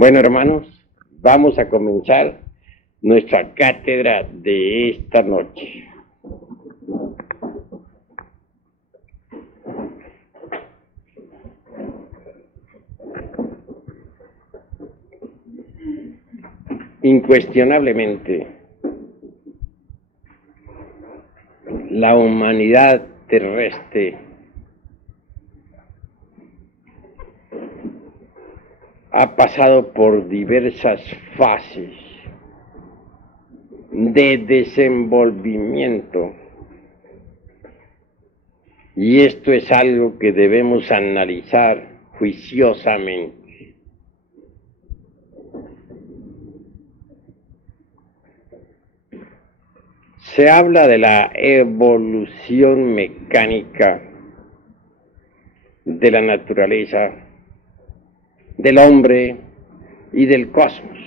Bueno, hermanos, vamos a comenzar nuestra cátedra de esta noche. Incuestionablemente, la humanidad terrestre ha pasado por diversas fases de desenvolvimiento, y esto es algo que debemos analizar juiciosamente. Se habla de la evolución mecánica de la naturaleza, del hombre y del cosmos.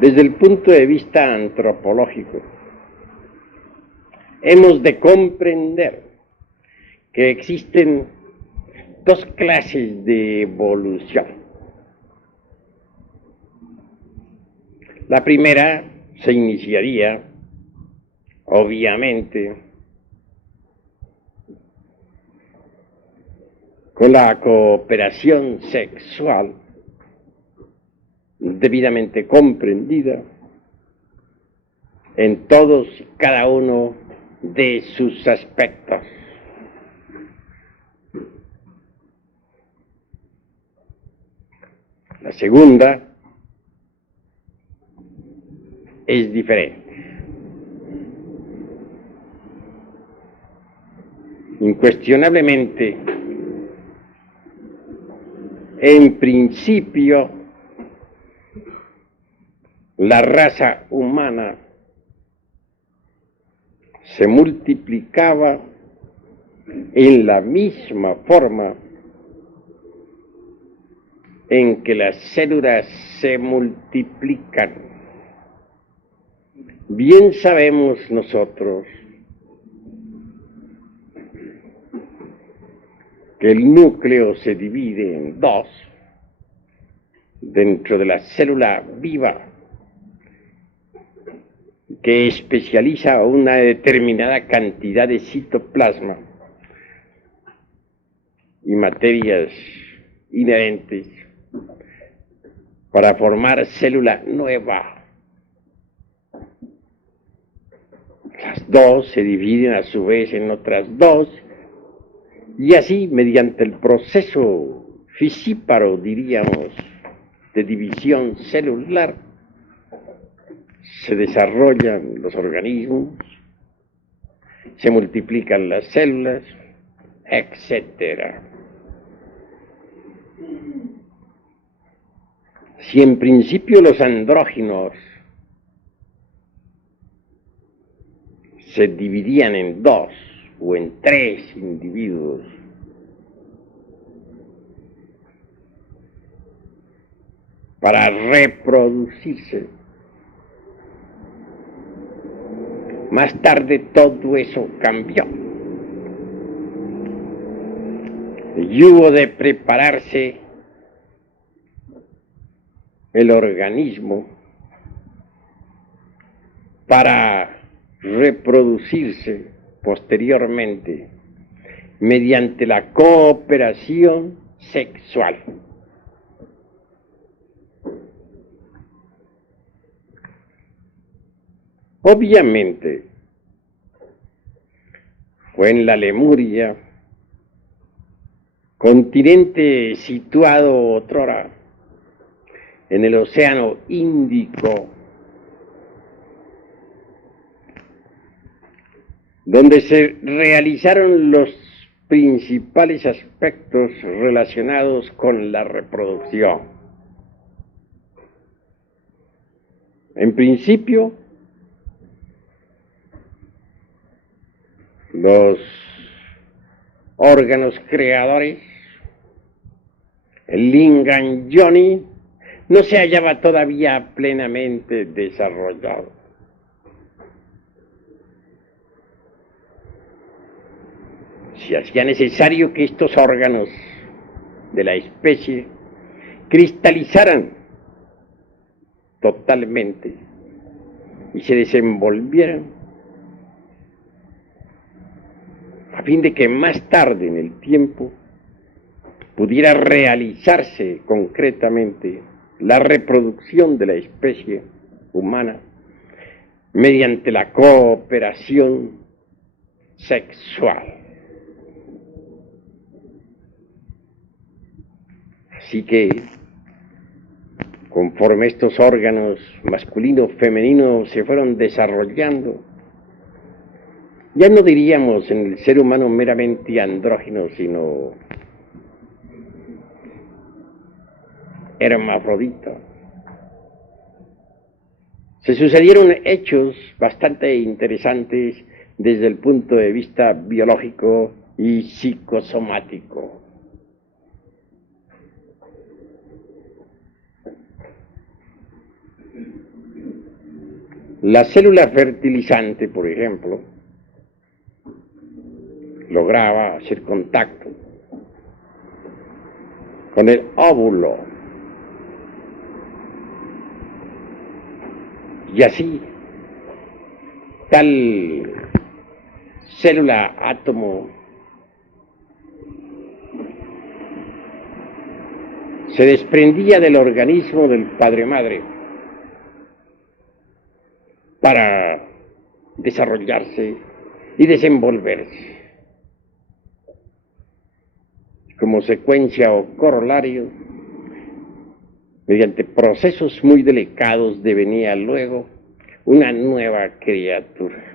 Desde el punto de vista antropológico, hemos de comprender que existen dos clases de evolución. La primera se iniciaría, obviamente, con la cooperación sexual debidamente comprendida en todos y cada uno de sus aspectos. La segunda es diferente. Incuestionablemente, en principio, la raza humana se multiplicaba en la misma forma en que las células se multiplican. Bien sabemos nosotros que el núcleo se divide en dos dentro de la célula viva, que especializa una determinada cantidad de citoplasma y materias inherentes para formar célula nueva. Las dos se dividen a su vez en otras dos, y así, mediante el proceso fisíparo, diríamos, de división celular, se desarrollan los organismos, se multiplican las células, etc. Si en principio los andrógenos se dividían en dos o en tres individuos, para reproducirse, más tarde todo eso cambió y hubo de prepararse el organismo para reproducirse posteriormente mediante la cooperación sexual. Obviamente, fue en la Lemuria, continente situado otrora en el Océano Índico, donde se realizaron los principales aspectos relacionados con la reproducción. En principio, los órganos creadores, el lingam yoni, no se hallaba todavía plenamente desarrollado. se hacía necesario que estos órganos de la especie cristalizaran totalmente y se desenvolvieran a fin de que más tarde en el tiempo pudiera realizarse concretamente la reproducción de la especie humana mediante la cooperación sexual. Así que, conforme estos órganos masculino, femenino se fueron desarrollando, ya no diríamos en el ser humano meramente andrógino, sino hermafrodita. Se sucedieron hechos bastante interesantes desde el punto de vista biológico y psicosomático. La célula fertilizante, por ejemplo, lograba hacer contacto con el óvulo y así tal célula átomo se desprendía del organismo del padre-madre para desarrollarse y desenvolverse. Como secuencia o corolario, mediante procesos muy delicados devenía luego una nueva criatura.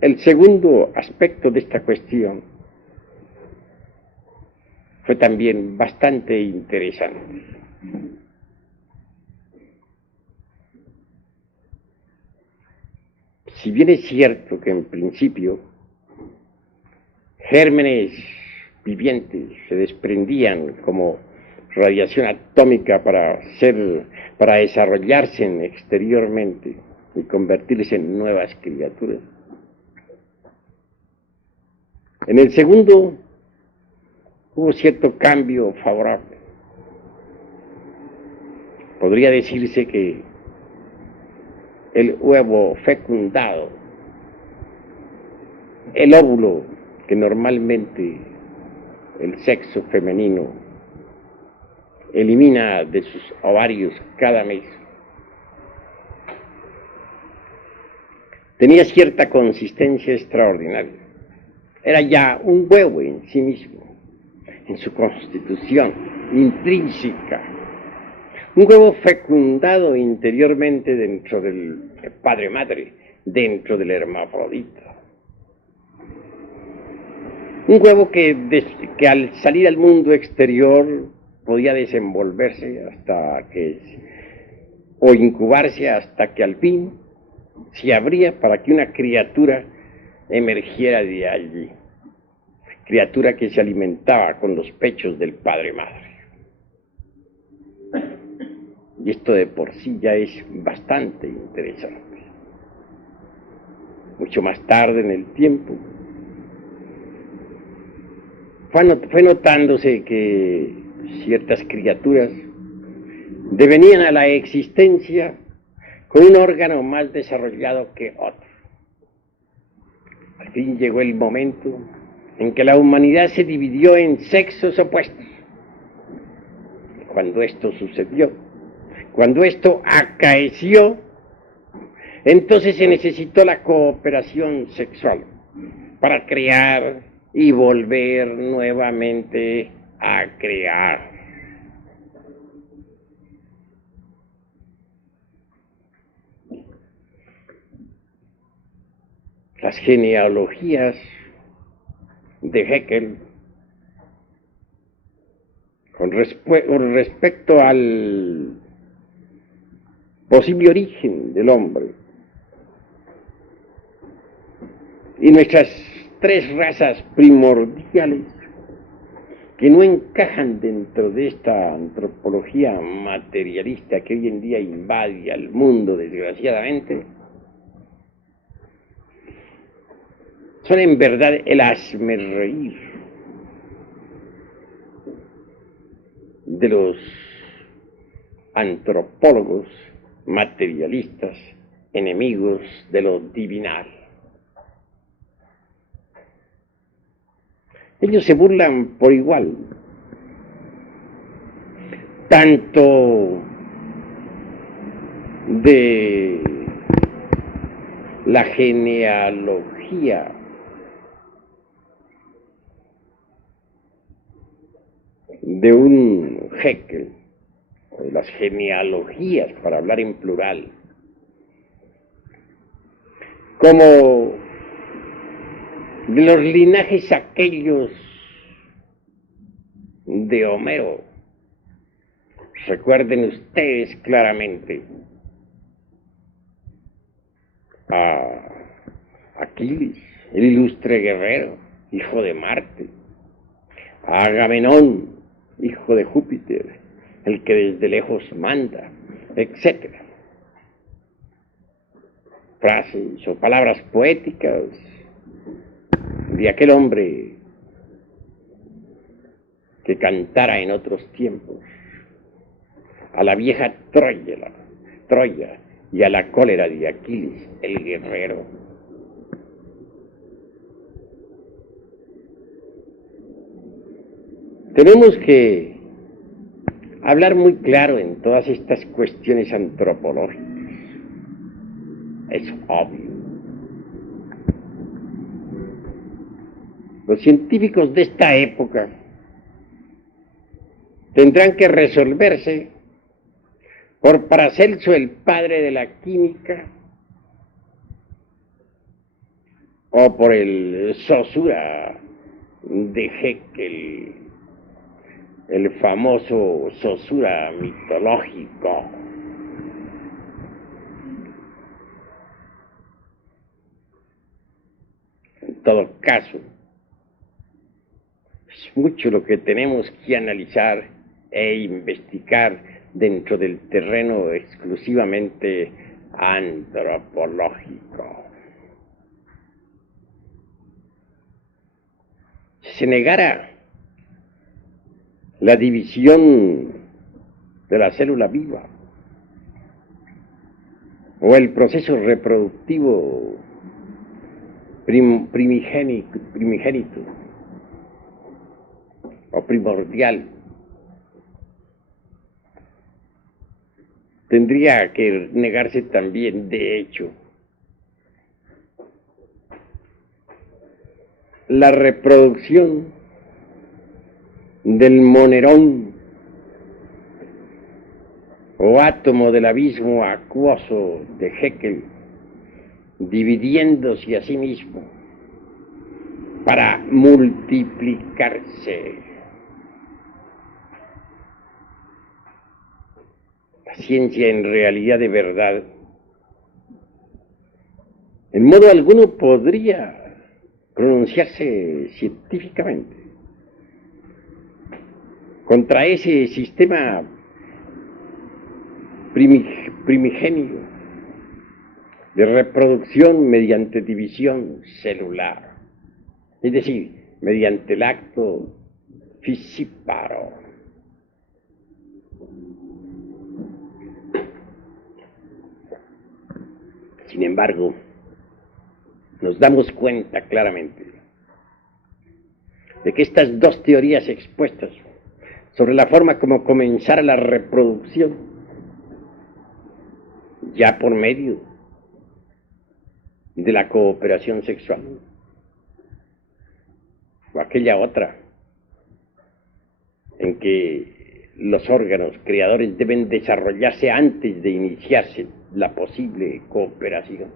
El segundo aspecto de esta cuestión fue también bastante interesante. Si bien es cierto que en principio gérmenes vivientes se desprendían como radiación atómica para desarrollarse exteriormente y convertirse en nuevas criaturas, en el segundo hubo cierto cambio favorable. Podría decirse que el huevo fecundado, el óvulo que normalmente el sexo femenino elimina de sus ovarios cada mes, tenía cierta consistencia extraordinaria. Era ya un huevo en sí mismo, en su constitución intrínseca. Un huevo fecundado interiormente dentro del padre-madre, dentro del hermafrodita. Un huevo que al salir al mundo exterior podía desenvolverse o incubarse hasta que al fin se abría para que una criatura emergiera de allí. Criatura que se alimentaba con los pechos del padre-madre. Y esto de por sí ya es bastante interesante. Mucho más tarde en el tiempo, fue notándose que ciertas criaturas devenían a la existencia con un órgano más desarrollado que otro. Al fin llegó el momento en que la humanidad se dividió en sexos opuestos. Cuando esto sucedió, cuando esto acaeció, entonces se necesitó la cooperación sexual para crear y volver nuevamente a crear. Las genealogías de Haeckel con respecto al posible origen del hombre y nuestras tres razas primordiales que no encajan dentro de esta antropología materialista que hoy en día invade al mundo, desgraciadamente, son en verdad el hazmerreír de los antropólogos materialistas, enemigos de lo divinal. Ellos se burlan por igual, tanto de la genealogía de un Haeckel, de las genealogías, para hablar en plural, como de los linajes aquellos de Homero. Recuerden ustedes claramente a Aquiles, el ilustre guerrero, hijo de Marte, a Agamenón, hijo de Júpiter, el que desde lejos manda, etc. Frases o palabras poéticas de aquel hombre que cantara en otros tiempos a la vieja Troya y a la cólera de Aquiles, el guerrero. Tenemos que hablar muy claro en todas estas cuestiones antropológicas. Es obvio. Los científicos de esta época tendrán que resolverse por Paracelso, el padre de la química, o por el Saussure de Haeckel, el famoso Saussure mitológico. En todo caso, es mucho lo que tenemos que analizar e investigar dentro del terreno exclusivamente antropológico. Si se negara la división de la célula viva o el proceso reproductivo primigénito o primordial, tendría que negarse también, de hecho, la reproducción del monerón o átomo del abismo acuoso de Haeckel, dividiéndose a sí mismo para multiplicarse. La ciencia en realidad de verdad, en modo alguno podría pronunciarse científicamente contra ese sistema primigenio de reproducción mediante división celular, es decir, mediante el acto fisíparo. Sin embargo, nos damos cuenta claramente de que estas dos teorías expuestas sobre la forma como comenzara la reproducción, ya por medio de la cooperación sexual, o aquella otra en que los órganos creadores deben desarrollarse antes de iniciarse la posible cooperación,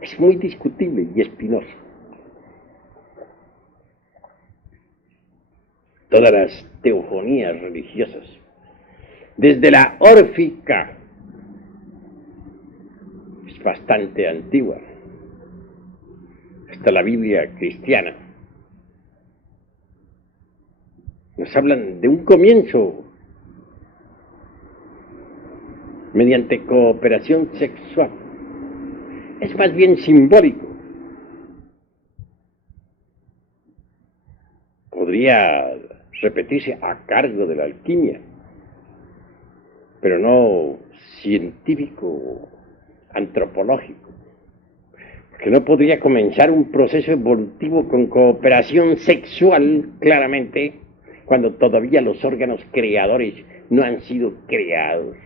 es muy discutible y espinoso. Todas las teogonías religiosas, desde la órfica, es bastante antigua, hasta la Biblia cristiana, Nos hablan de un comienzo mediante cooperación sexual. Es más bien simbólico. Podría repetirse a cargo de la alquimia, pero no científico, antropológico, que no podría comenzar un proceso evolutivo con cooperación sexual, claramente, cuando todavía los órganos creadores no han sido creados.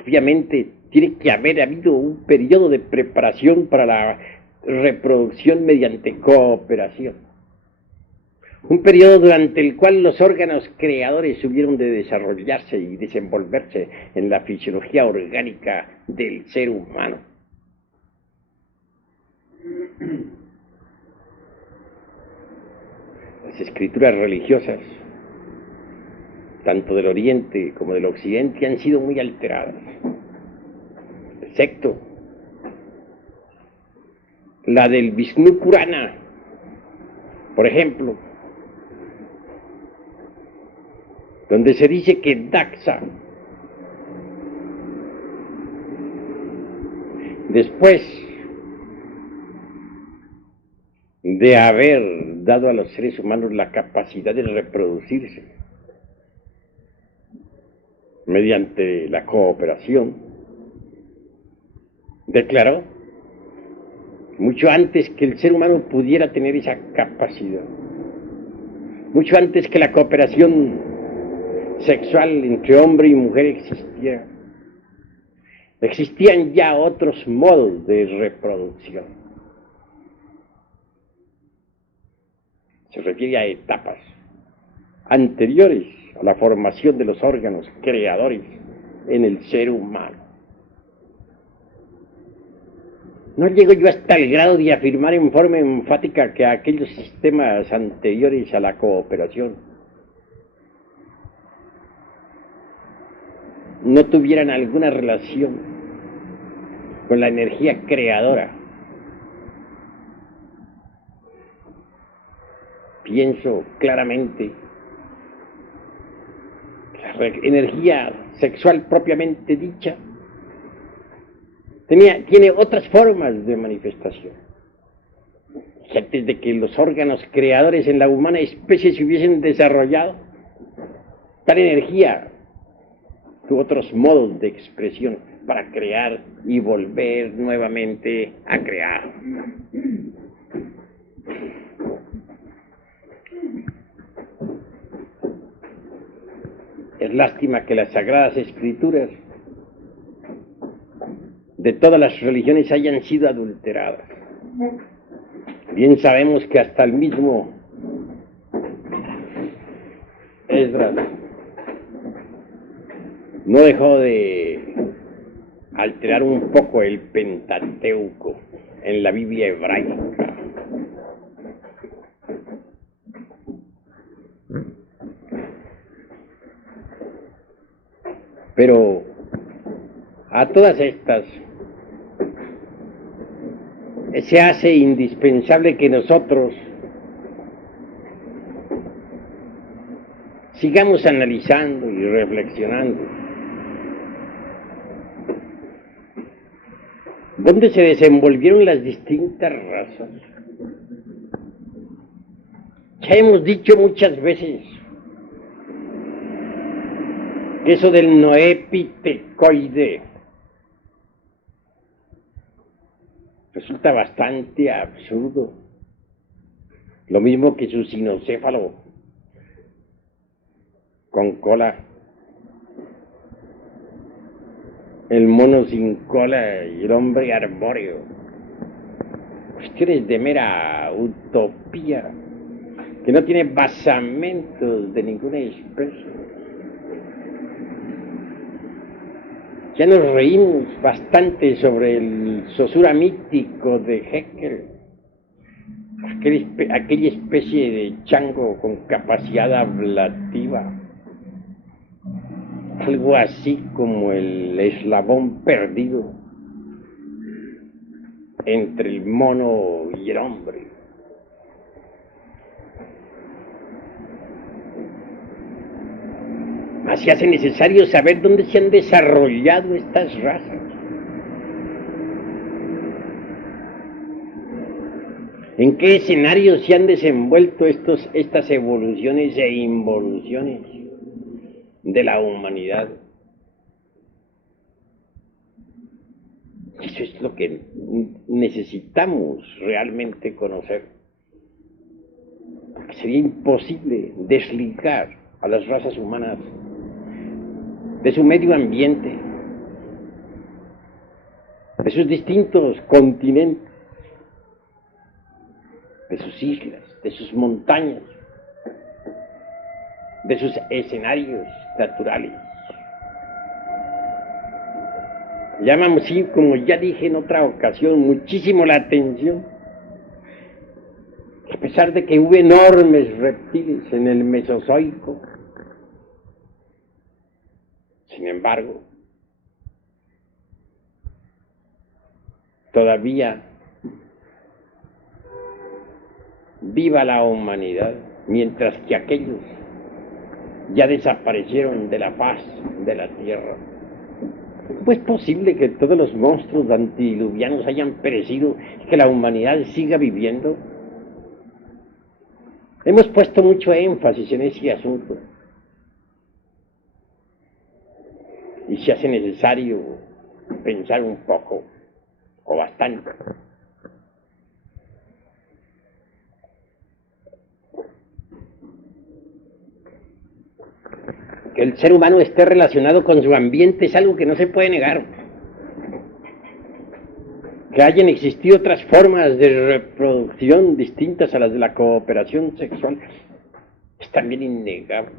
Obviamente tiene que haber habido un periodo de preparación para la reproducción mediante cooperación. Un periodo durante el cual los órganos creadores hubieron de desarrollarse y desenvolverse en la fisiología orgánica del ser humano. Las escrituras religiosas, tanto del Oriente como del Occidente, han sido muy alteradas, excepto la del Vishnu Purana, por ejemplo, donde se dice que Daksha, después de haber dado a los seres humanos la capacidad de reproducirse mediante la cooperación, declaró, mucho antes que el ser humano pudiera tener esa capacidad, mucho antes que la cooperación sexual entre hombre y mujer existiera, existían ya otros modos de reproducción. Se refiere a etapas anteriores a la formación de los órganos creadores en el ser humano. No llego yo hasta el grado de afirmar en forma enfática que aquellos sistemas anteriores a la cooperación no tuvieran alguna relación con la energía creadora. Pienso claramente que la energía sexual propiamente dicha tiene otras formas de manifestación. Antes de que los órganos creadores en la humana especie se hubiesen desarrollado, tal energía tuvo otros modos de expresión para crear y volver nuevamente a crear. Es lástima que las Sagradas Escrituras de todas las religiones hayan sido adulteradas. Bien sabemos que hasta el mismo Esdras no dejó de alterar un poco el Pentateuco en la Biblia hebraica. Pero a todas estas se hace indispensable que nosotros sigamos analizando y reflexionando. ¿Dónde se desenvolvieron las distintas razas? Ya hemos dicho muchas veces que eso del noépitecoide resulta bastante absurdo. Lo mismo que su sinocéfalo con cola, el mono sin cola y el hombre arbóreo. Cuestiones de mera utopía que no tiene basamentos de ninguna especie. Ya nos reímos bastante sobre el Saussure mítico de Haeckel, aquella especie de chango con capacidad ablativa, algo así como el eslabón perdido entre el mono y el hombre. Mas se hace necesario saber dónde se han desarrollado estas razas. ¿En qué escenarios se han desenvuelto estas evoluciones e involuciones de la humanidad? Eso es lo que necesitamos realmente conocer. Porque sería imposible desligar a las razas humanas de su medio ambiente, de sus distintos continentes, de sus islas, de sus montañas, de sus escenarios naturales. Llama, sí, como ya dije en otra ocasión, muchísimo la atención, a pesar de que hubo enormes reptiles en el Mesozoico, sin embargo, todavía viva la humanidad, mientras que aquellos ya desaparecieron de la faz de la tierra. ¿Cómo es posible que todos los monstruos antidiluvianos hayan perecido y que la humanidad siga viviendo? Hemos puesto mucho énfasis en ese asunto y se hace necesario pensar un poco, o bastante. Que el ser humano esté relacionado con su ambiente es algo que no se puede negar. Que hayan existido otras formas de reproducción distintas a las de la cooperación sexual es también innegable.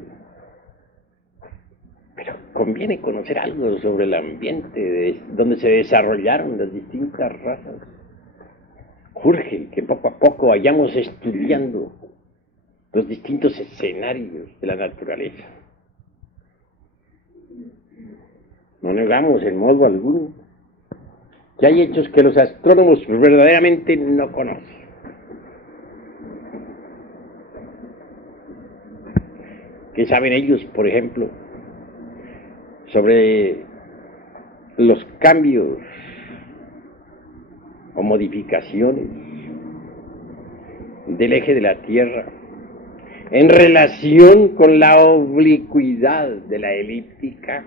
Pero conviene conocer algo sobre el ambiente donde se desarrollaron las distintas razas. Urge que poco a poco vayamos estudiando los distintos escenarios de la naturaleza. No negamos en modo alguno que hay hechos que los astrónomos verdaderamente no conocen. ¿Qué saben ellos, por ejemplo, sobre los cambios o modificaciones del eje de la Tierra en relación con la oblicuidad de la elíptica?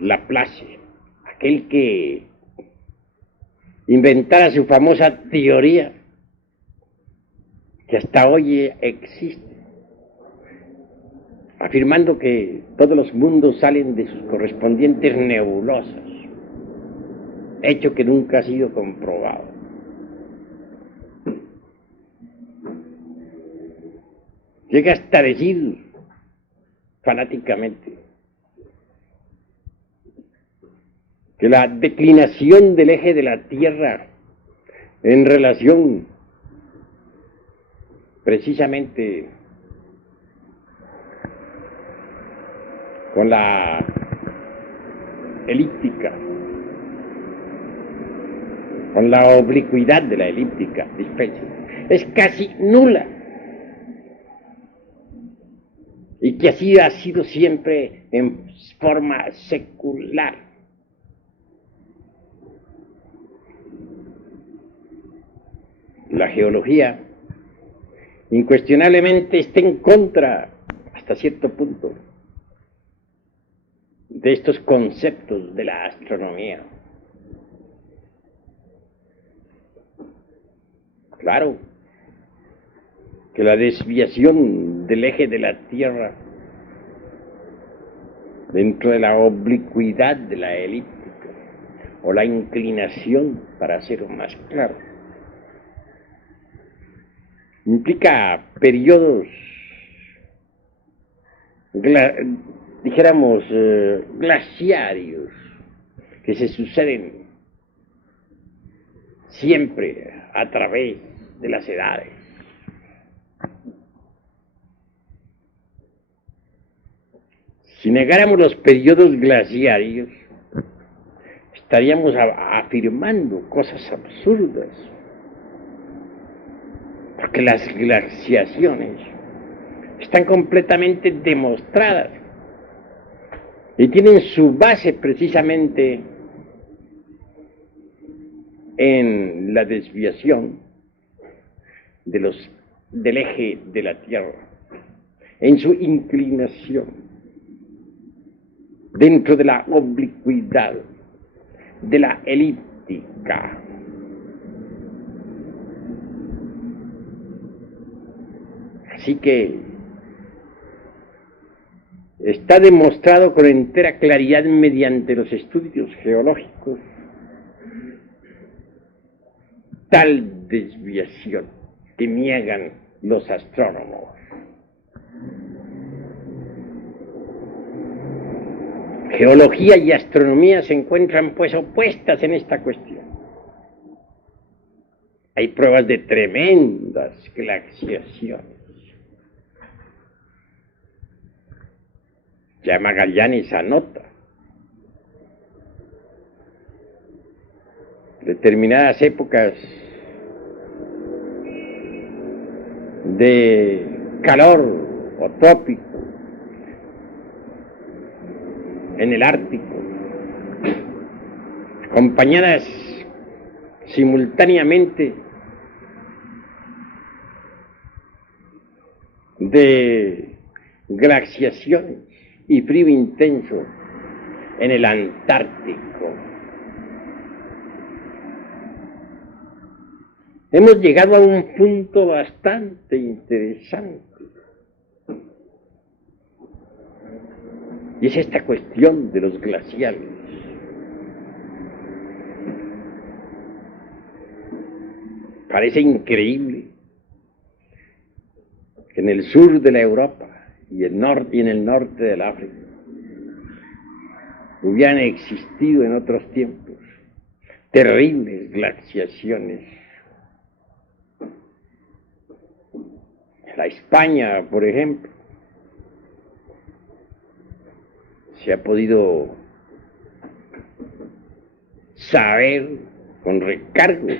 Laplace, aquel que inventara su famosa teoría, que hasta hoy existe, afirmando que todos los mundos salen de sus correspondientes nebulosas, hecho que nunca ha sido comprobado. Llega hasta decir fanáticamente que la declinación del eje de la Tierra en relación precisamente con la elíptica, con la oblicuidad de la elíptica, es casi nula, y que así ha sido siempre en forma secular. La geología incuestionablemente está en contra, hasta cierto punto, de estos conceptos de la astronomía. Claro que la desviación del eje de la Tierra dentro de la oblicuidad de la elíptica, o la inclinación, para ser más claro, implica periodos, dijéramos, glaciarios, que se suceden siempre a través de las edades. Si negáramos los periodos glaciarios, estaríamos afirmando cosas absurdas. porque las glaciaciones están completamente demostradas y tienen su base precisamente en la desviación del eje de la Tierra, en su inclinación, dentro de la oblicuidad, de la elíptica. Así que está demostrado con entera claridad mediante los estudios geológicos tal desviación que niegan los astrónomos. Geología y astronomía se encuentran pues opuestas en esta cuestión. Hay pruebas de tremendas glaciaciones. Ya Magallanes anota determinadas épocas de calor o trópico en el Ártico, acompañadas simultáneamente de glaciaciones y frío intenso en el Antártico. Hemos llegado a un punto bastante interesante, y es esta cuestión de los glaciales. Parece increíble que en el sur de la Europa y en el norte del África hubieran existido en otros tiempos terribles glaciaciones. La España, por ejemplo, se ha podido saber con recargos,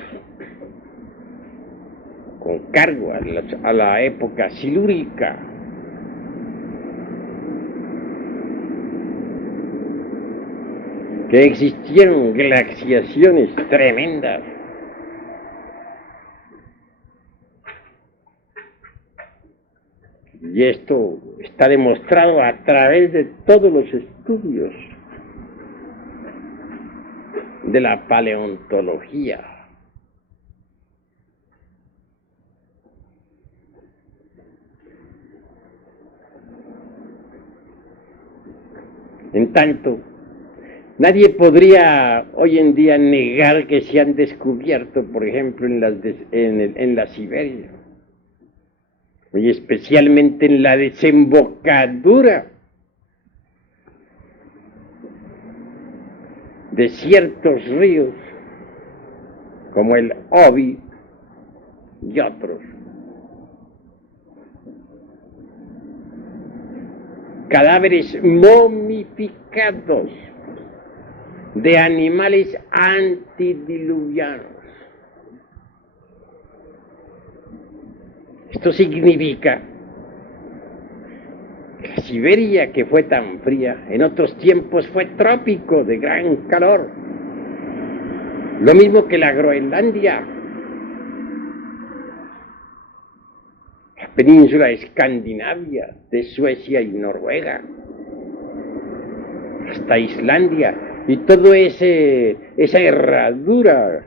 con cargo a la época silúrica. Que existieron glaciaciones tremendas. Y esto está demostrado a través de todos los estudios de la paleontología. En tanto, nadie podría hoy en día negar que se han descubierto, por ejemplo, en la Siberia, y especialmente en la desembocadura de ciertos ríos, como el Obi y otros, cadáveres momificados de animales antediluvianos. Esto significa que la Siberia, que fue tan fría, en otros tiempos fue trópico de gran calor. Lo mismo que la Groenlandia, la península escandinavia de Suecia y Noruega, hasta Islandia, y todo esa herradura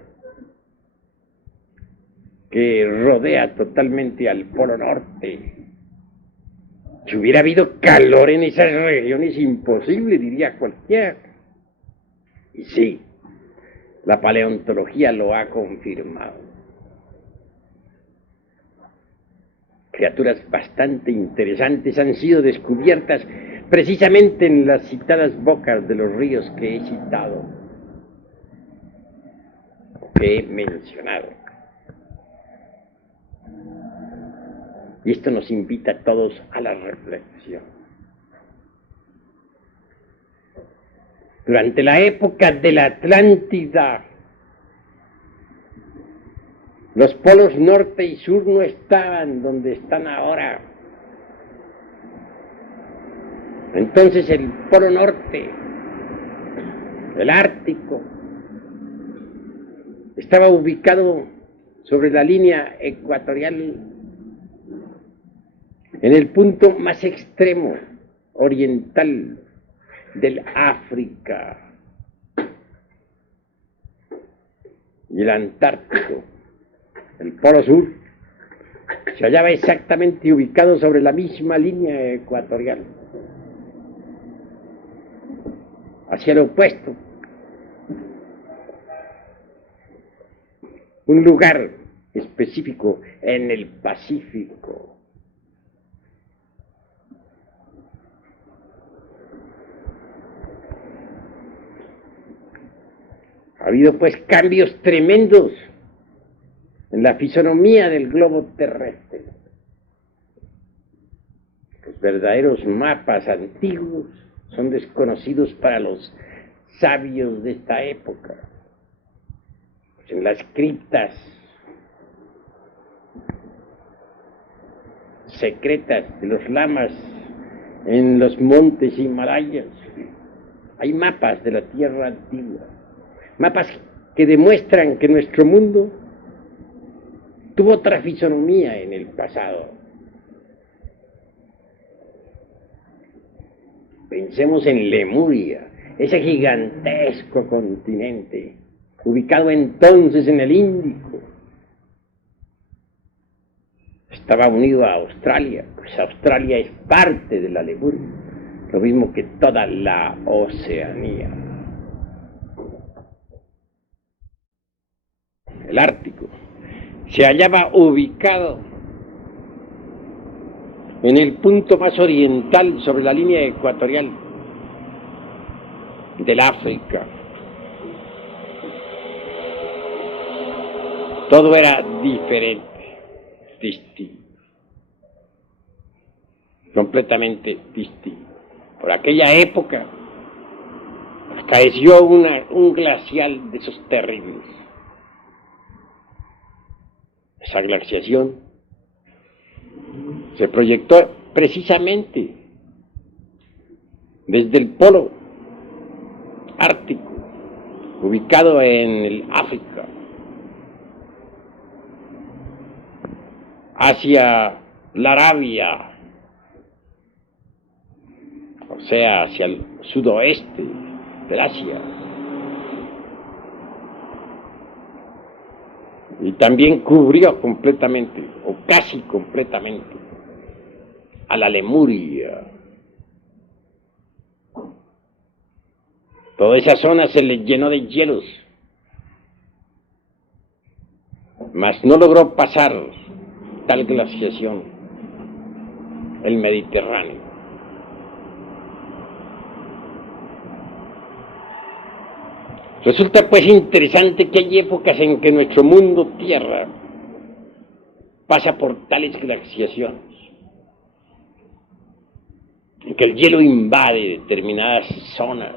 que rodea totalmente al Polo Norte. Si hubiera habido calor en esas regiones, imposible, diría cualquiera. Y sí, la paleontología lo ha confirmado. Criaturas bastante interesantes han sido descubiertas precisamente en las citadas bocas de los ríos que he citado, que he mencionado. Y esto nos invita a todos a la reflexión. Durante la época de la Atlántida, Los polos norte y sur no estaban donde están ahora. Entonces el polo norte, el Ártico, estaba ubicado sobre la línea ecuatorial, en el punto más extremo oriental del África, y el Antártico, el polo sur, se hallaba exactamente ubicado sobre la misma línea ecuatorial, hacia el opuesto. Un lugar específico en el Pacífico. Ha habido pues cambios tremendos en la fisonomía del globo terrestre. Los verdaderos mapas antiguos son desconocidos para los sabios de esta época. En las criptas secretas de los lamas en los montes Himalayas hay mapas de la Tierra antigua, mapas que demuestran que nuestro mundo tuvo otra fisonomía en el pasado. Pensemos en Lemuria, ese gigantesco continente ubicado entonces en el Índico. Estaba unido a Australia, pues Australia es parte de la Lemuria, lo mismo que toda la Oceanía. El Ártico se hallaba ubicado en el punto más oriental sobre la línea ecuatorial del África. Todo era diferente, distinto, completamente distinto. Por aquella época acaeció un glacial de esos terribles. Esa glaciación se proyectó precisamente desde el polo ártico, ubicado en el África, hacia la Arabia, o sea, hacia el sudoeste del Asia. Y también cubrió completamente, o casi completamente, a la Lemuria. Toda esa zona se le llenó de hielos, mas no logró pasar tal glaciación el Mediterráneo. Resulta pues interesante que hay épocas en que nuestro mundo Tierra pasa por tales glaciaciones, en que el hielo invade determinadas zonas,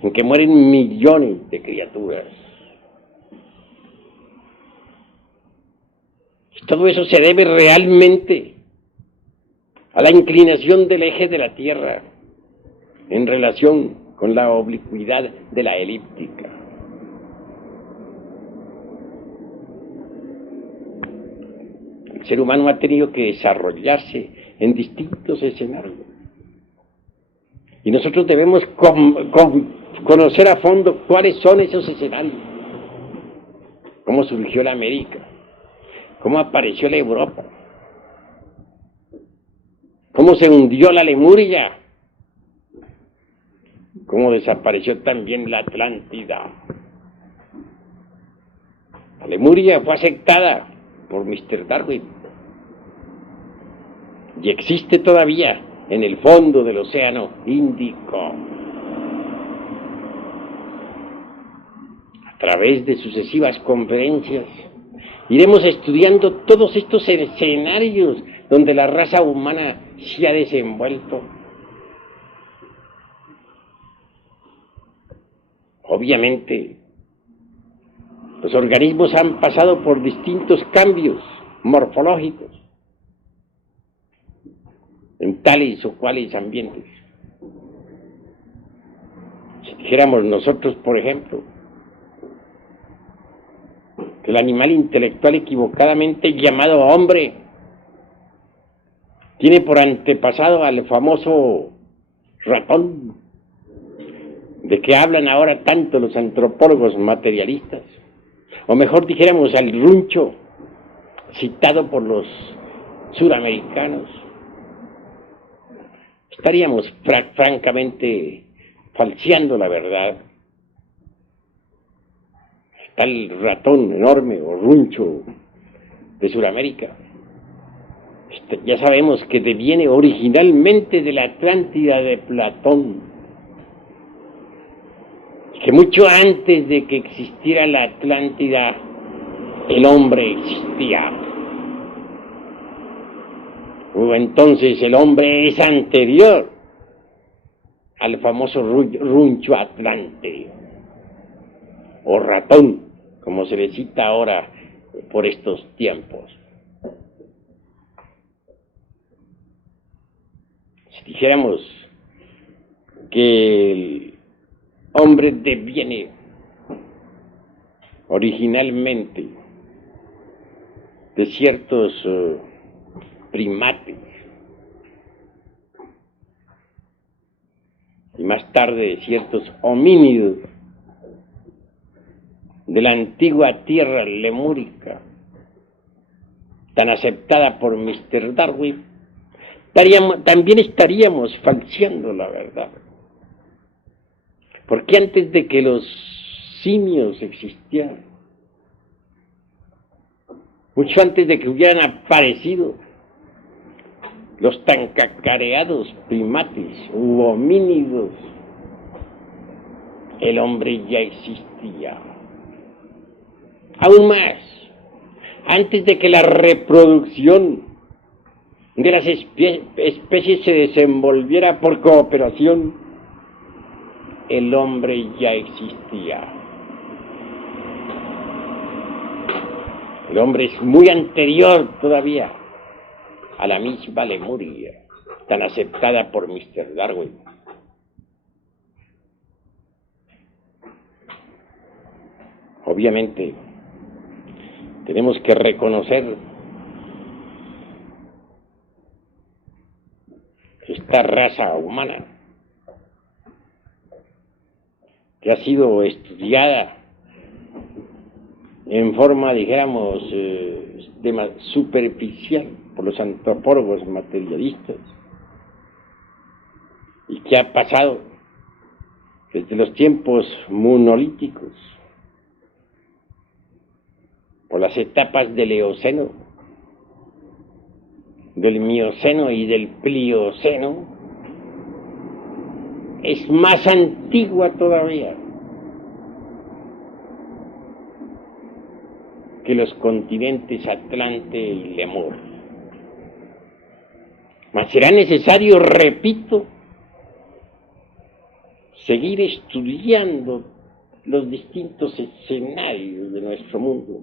en que mueren millones de criaturas. Y todo eso se debe realmente a la inclinación del eje de la Tierra en relación con la oblicuidad de la elíptica. El ser humano ha tenido que desarrollarse en distintos escenarios. Y nosotros debemos conocer a fondo cuáles son esos escenarios. Cómo surgió la América, cómo apareció la Europa, cómo se hundió la Lemuria, cómo desapareció también la Atlántida. La Lemuria fue aceptada por Mr. Darwin y existe todavía en el fondo del Océano Índico. A través de sucesivas conferencias iremos estudiando todos estos escenarios donde la raza humana se ha desenvuelto. Obviamente, Los organismos han pasado por distintos cambios morfológicos en tales o cuales ambientes. Si dijéramos nosotros, por ejemplo, que el animal intelectual equivocadamente llamado hombre tiene por antepasado al famoso ratón, de que hablan ahora tanto los antropólogos materialistas, o mejor dijéramos al runcho, citado por los suramericanos, estaríamos francamente falseando la verdad. Está el ratón enorme o runcho de Sudamérica. Ya sabemos que deviene originalmente de la Atlántida de Platón, que mucho antes de que existiera la Atlántida, el hombre existía. Entonces el hombre es anterior al famoso runcho atlante, o ratón, como se le cita ahora por estos tiempos. Si dijéramos que el hombre deviene originalmente de ciertos primates y más tarde de ciertos homínidos de la antigua tierra lemúrica, tan aceptada por Mr. Darwin, también estaríamos falseando la verdad. Porque antes de que los simios existieran, mucho antes de que hubieran aparecido los tan cacareados primates u homínidos, el hombre ya existía. Aún más, antes de que la reproducción de las especies se desenvolviera por cooperación, el hombre ya existía. El hombre es muy anterior todavía a la misma Lemuria, tan aceptada por Mr. Darwin. Obviamente, tenemos que reconocer esta raza humana que ha sido estudiada en forma, dijéramos, superficial por los antropólogos materialistas, y que ha pasado desde los tiempos monolíticos por las etapas del Eoceno, del Mioceno y del Plioceno. Es más antigua todavía que los continentes Atlante y Lemur. Mas será necesario, repito, seguir estudiando los distintos escenarios de nuestro mundo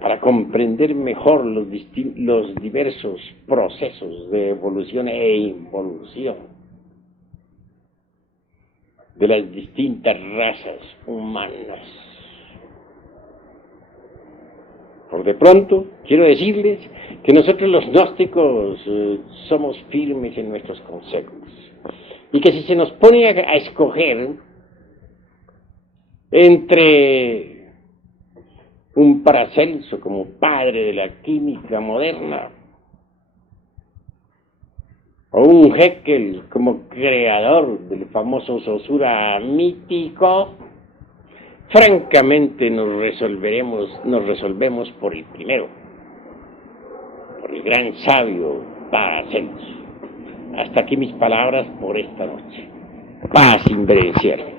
para comprender mejor los diversos procesos de evolución e involución de las distintas razas humanas. Por de pronto, quiero decirles que nosotros los gnósticos somos firmes en nuestros consejos, y que si se nos pone a escoger entre un Paracelso como padre de la química moderna, o un Haeckel como creador del famoso Saussure mítico, francamente nos resolvemos por el primero, por el gran sabio Paracelso. Hasta aquí mis palabras por esta noche. Paz inverencial.